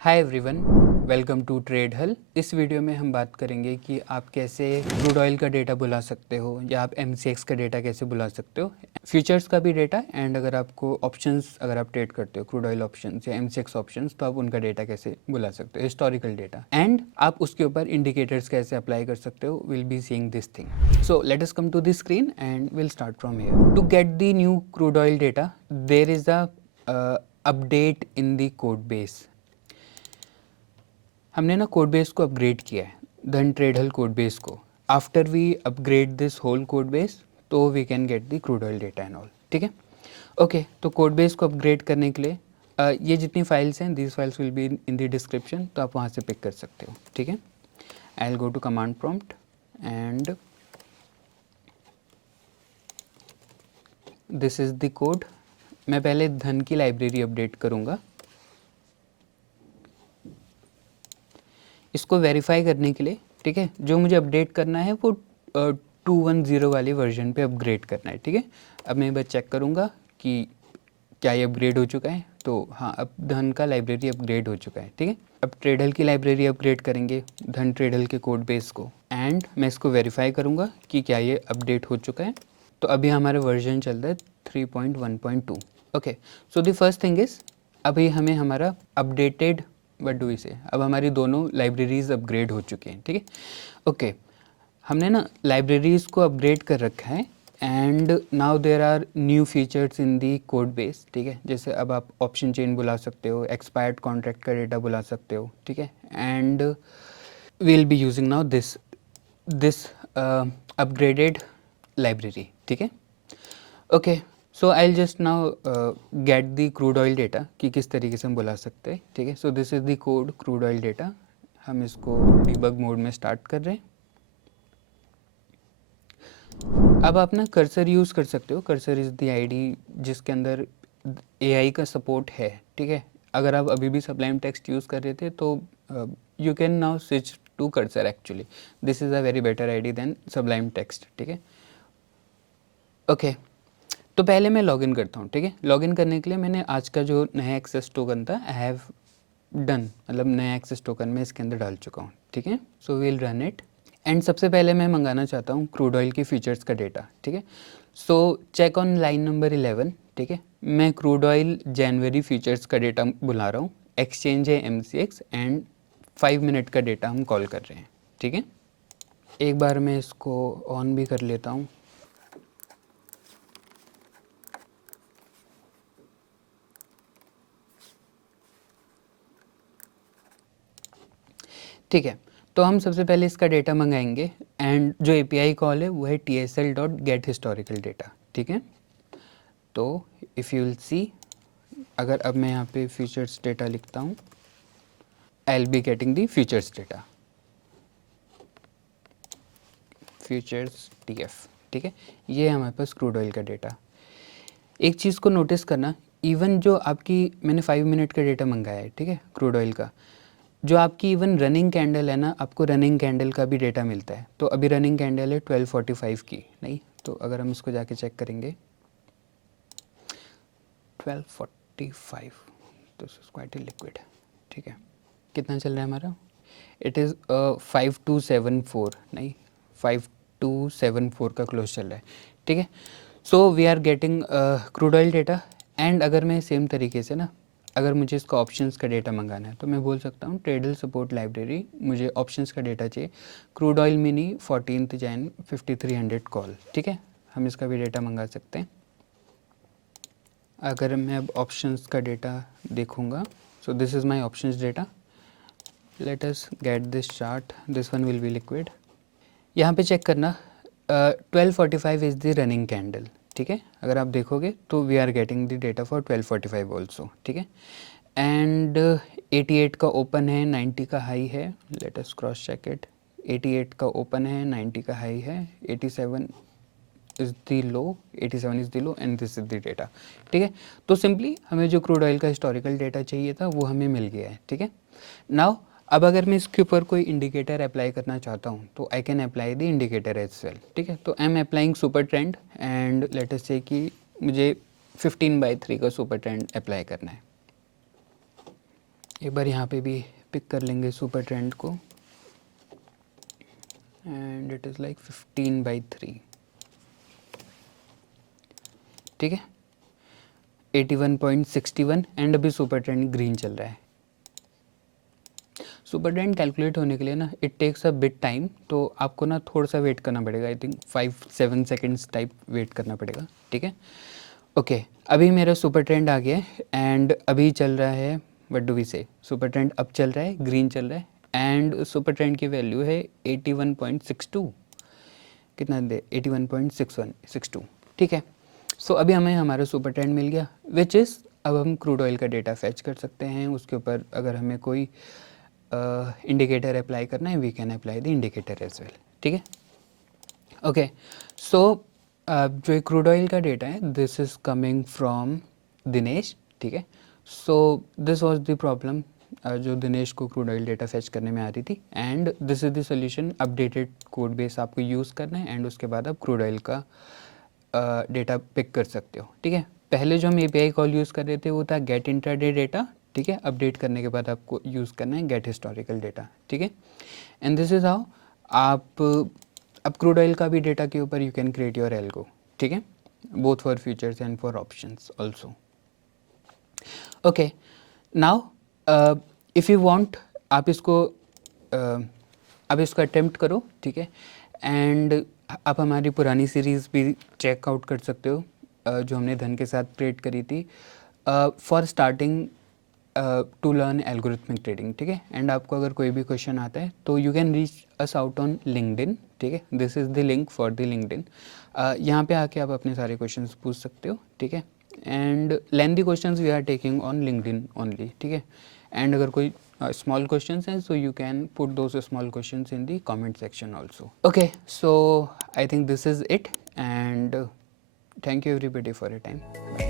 Hi everyone, welcome to Tradehull. इस video में हम बात करेंगे कि आप कैसे क्रूड ऑयल का डेटा बुला सकते हो या आप MCX का डेटा कैसे बुला सकते हो, फ्यूचर्स का भी डेटा, एंड अगर आपको ऑप्शंस, अगर आप ट्रेड करते हो क्रूड ऑयल ऑप्शंस या MCX ऑप्शंस, तो आप उनका डेटा कैसे बुला सकते हो, हिस्टोरिकल डेटा, एंड आप उसके ऊपर इंडिकेटर्स कैसे अप्लाई कर सकते हो। Will be seeing this thing. So let us come to the screen and will start from here. To get the new crude oil data, there is a update in the code base. हमने ना code base को upgrade किया है, धन trade whole code base को। After we upgrade this whole code base, तो we can get the crude oil data and all. ठीक है, ओके। तो कोड बेस को अपग्रेड करने के लिए ये जितनी फाइल्स हैं, these files will be in the description, तो आप वहाँ से पिक कर सकते हो। ठीक है, I will go to command prompt and this is the code. मैं पहले धन की लाइब्रेरी अपडेट करूँगा। इसको वेरीफाई करने के लिए, ठीक है, जो मुझे अपडेट करना है वो 210 वाली वर्जन पे अपग्रेड करना है। ठीक है, अब मैं बस चेक करूँगा कि क्या ये अपग्रेड हो चुका है। तो हाँ, अब धन का लाइब्रेरी अपग्रेड हो चुका है। ठीक है, अब ट्रेडल की लाइब्रेरी अपग्रेड करेंगे, धन ट्रेडल के कोड बेस को, एंड मैं इसको वेरीफाई करूँगा कि क्या ये अपडेट हो चुका है। तो अभी हमारा वर्जन चल रहा है 3.1.2। Okay, so the first thing is, अभी हमें हमारा अपडेटेड व्हाट डू वी से, अब हमारी दोनों लाइब्रेरीज अपग्रेड हो चुकी हैं। ठीक है, ओके, हमने ना लाइब्रेरीज को अपग्रेड कर रखा है, and now there are new features in the code base. ठीक है, जैसे अब आप ऑप्शन चेन बुला सकते हो, एक्सपायर्ड कॉन्ट्रैक्ट का डेटा बुला सकते हो। ठीक है, and we will be using now this upgraded library. ठीक है, okay. So I just now get the crude oil data कि किस तरीके से हम बुला सकते हैं। ठीक है, so this is the code crude oil data. हम इसको डिबग मोड में स्टार्ट कर रहे हैं। अब आप ना कर्सर यूज़ कर सकते हो। कर्सर इज़ द आईडी जिसके अंदर AI का सपोर्ट है। ठीक है, अगर आप अभी भी सबलाइम टेक्स्ट यूज़ कर रहे थे तो you can now switch to Cursor. Actually this is a very better IDE than Sublime Text. ठीक है, ओके। तो पहले मैं लॉगिन करता हूँ। ठीक है, लॉगिन करने के लिए मैंने आज का जो नया एक्सेस टोकन था, आई हैव डन, मतलब नया एक्सेस टोकन मैं इसके अंदर डाल चुका हूँ। ठीक है, so we'll run it, and सबसे पहले मैं मंगाना चाहता हूँ क्रूड ऑयल की फीचर्स का डेटा। ठीक है, so check on line number 11। ठीक है, मैं क्रूड ऑयल जनवरी फीचर्स का डेटा बुला रहा हूँ। एक्सचेंज है MCX, एंड 5 मिनट का डेटा हम कॉल कर रहे हैं। ठीक है, एक बार मैं इसको ऑन भी कर लेता हूँ। ठीक है, तो हम सबसे पहले इसका डेटा मंगाएंगे, एंड जो API कॉल है वो है tsl.getHistoricalData। ठीक है, तो इफ़ यू विल सी, अगर अब मैं यहाँ पे फीचर्स डेटा लिखता हूँ, I will be getting the features data, features TF। ठीक है, ये हमारे पास क्रूड ऑयल का डेटा। एक चीज़ को नोटिस करना, इवन जो आपकी मैंने 5 मिनट का डेटा मंगाया है, ठीक है, क्रूड ऑयल का, जो आपकी इवन रनिंग कैंडल है ना, आपको रनिंग कैंडल का भी डेटा मिलता है। तो अभी रनिंग कैंडल है 1245 की, नहीं तो अगर हम इसको जाके चेक करेंगे 1245, तो क्वाइट लिक्विड। ठीक है, कितना चल रहा है हमारा, इट इज़ 5274, नहीं 5274 का क्लोज चल रहा है। ठीक है, so we are getting crude oil data, and अगर मैं सेम तरीके से ना, अगर मुझे इसका ऑप्शंस का डेटा मंगाना है तो मैं बोल सकता हूँ ट्रेडल सपोर्ट लाइब्रेरी, मुझे ऑप्शंस का डेटा चाहिए, crude oil mini 14 Jain 5300 call. ठीक है, हम इसका भी डेटा मंगा सकते हैं। अगर मैं अब ऑप्शंस का डेटा देखूँगा, so this is my options data, let us get this chart, this one will be liquid. यहाँ पे चेक करना, 1245 इज़ द रनिंग कैंडल। ठीक है, अगर आप देखोगे तो we are getting the data for 1245 also. ठीक है, एंड 88 का ओपन है, 90 का हाई है, let us cross check it. 88 का ओपन है, 90 का हाई है, 87 is the low, 87 is the low, and this is the data. ठीक है, तो सिंपली हमें जो क्रूड ऑयल का हिस्टोरिकल डेटा चाहिए था वो हमें मिल गया है। ठीक है, नाउ अब अगर मैं इसके ऊपर कोई इंडिकेटर अप्लाई करना चाहता हूँ तो I can apply the indicator as well, ठीक है। तो I am applying super trend and let us say कि मुझे 15/3 का सुपर ट्रेंड अप्लाई करना है। एक बार यहाँ पे भी पिक कर लेंगे सुपर ट्रेंड को एंड इट इज़ लाइक 15/3, ठीक है, 81.61 एंड अभी सुपर ट्रेंड ग्रीन चल रहा है। सुपर ट्रेंड कैलकुलेट होने के लिए ना it takes a bit time, तो आपको ना थोड़ा सा वेट करना पड़ेगा, I think 5-7 seconds type wait करना पड़ेगा, ठीक है। ओके, अभी मेरा सुपर ट्रेंड आ गया है एंड अभी चल रहा है, व्हाट डू वी से, सुपर ट्रेंड अब चल रहा है, ग्रीन चल रहा है एंड सुपर ट्रेंड की वैल्यू है 81.62, कितना दे 81.62, ठीक है। सो अभी हमें हमारा सुपर ट्रेंड मिल गया विच इज़, अब हम क्रूड ऑयल का डेटा फैच कर सकते हैं, उसके ऊपर अगर हमें कोई इंडिकेटर अप्लाई करना है we can apply the indicator as well, ठीक है। ओके, सो जो क्रूड ऑयल का डेटा है this is coming from Dinesh, ठीक है। So this was the problem जो दिनेश को क्रूड ऑयल डेटा फैच करने में आ रही थी and this is the solution. Updated code base आपको यूज़ करना है एंड उसके बाद आप क्रूड ऑयल का डेटा पिक कर सकते हो, ठीक है। पहले जो हम API कॉल यूज़ कर रहे थे वो था गेट इंट्राडे डेटा, ठीक है। अपडेट करने के बाद आपको यूज़ करना है गेट हिस्टोरिकल डेटा, ठीक है। एंड दिस इज़ हाउ आप अब क्रूड ऑयल का भी डेटा के ऊपर you can create your algo, ठीक है, both for features and for options also. Okay, now if you want आप इसको अटेम्प्ट करो, ठीक है। एंड आप हमारी पुरानी सीरीज़ भी चेकआउट कर सकते हो जो हमने धन के साथ क्रिएट करी थी for starting to learn algorithmic trading, ठीक है। एंड आपको अगर कोई भी क्वेश्चन आता है तो you can reach us out on LinkedIn, ठीक है। This is the link for the LinkedIn. यहाँ पे आके आप अपने सारे क्वेश्चंस पूछ सकते हो, ठीक है। And lengthy questions we are taking on LinkedIn only, ठीक है। एंड अगर कोई small questions and so you can put those small questions in the comment section also. Okay, so I think this is it and thank you everybody for your time. Bye.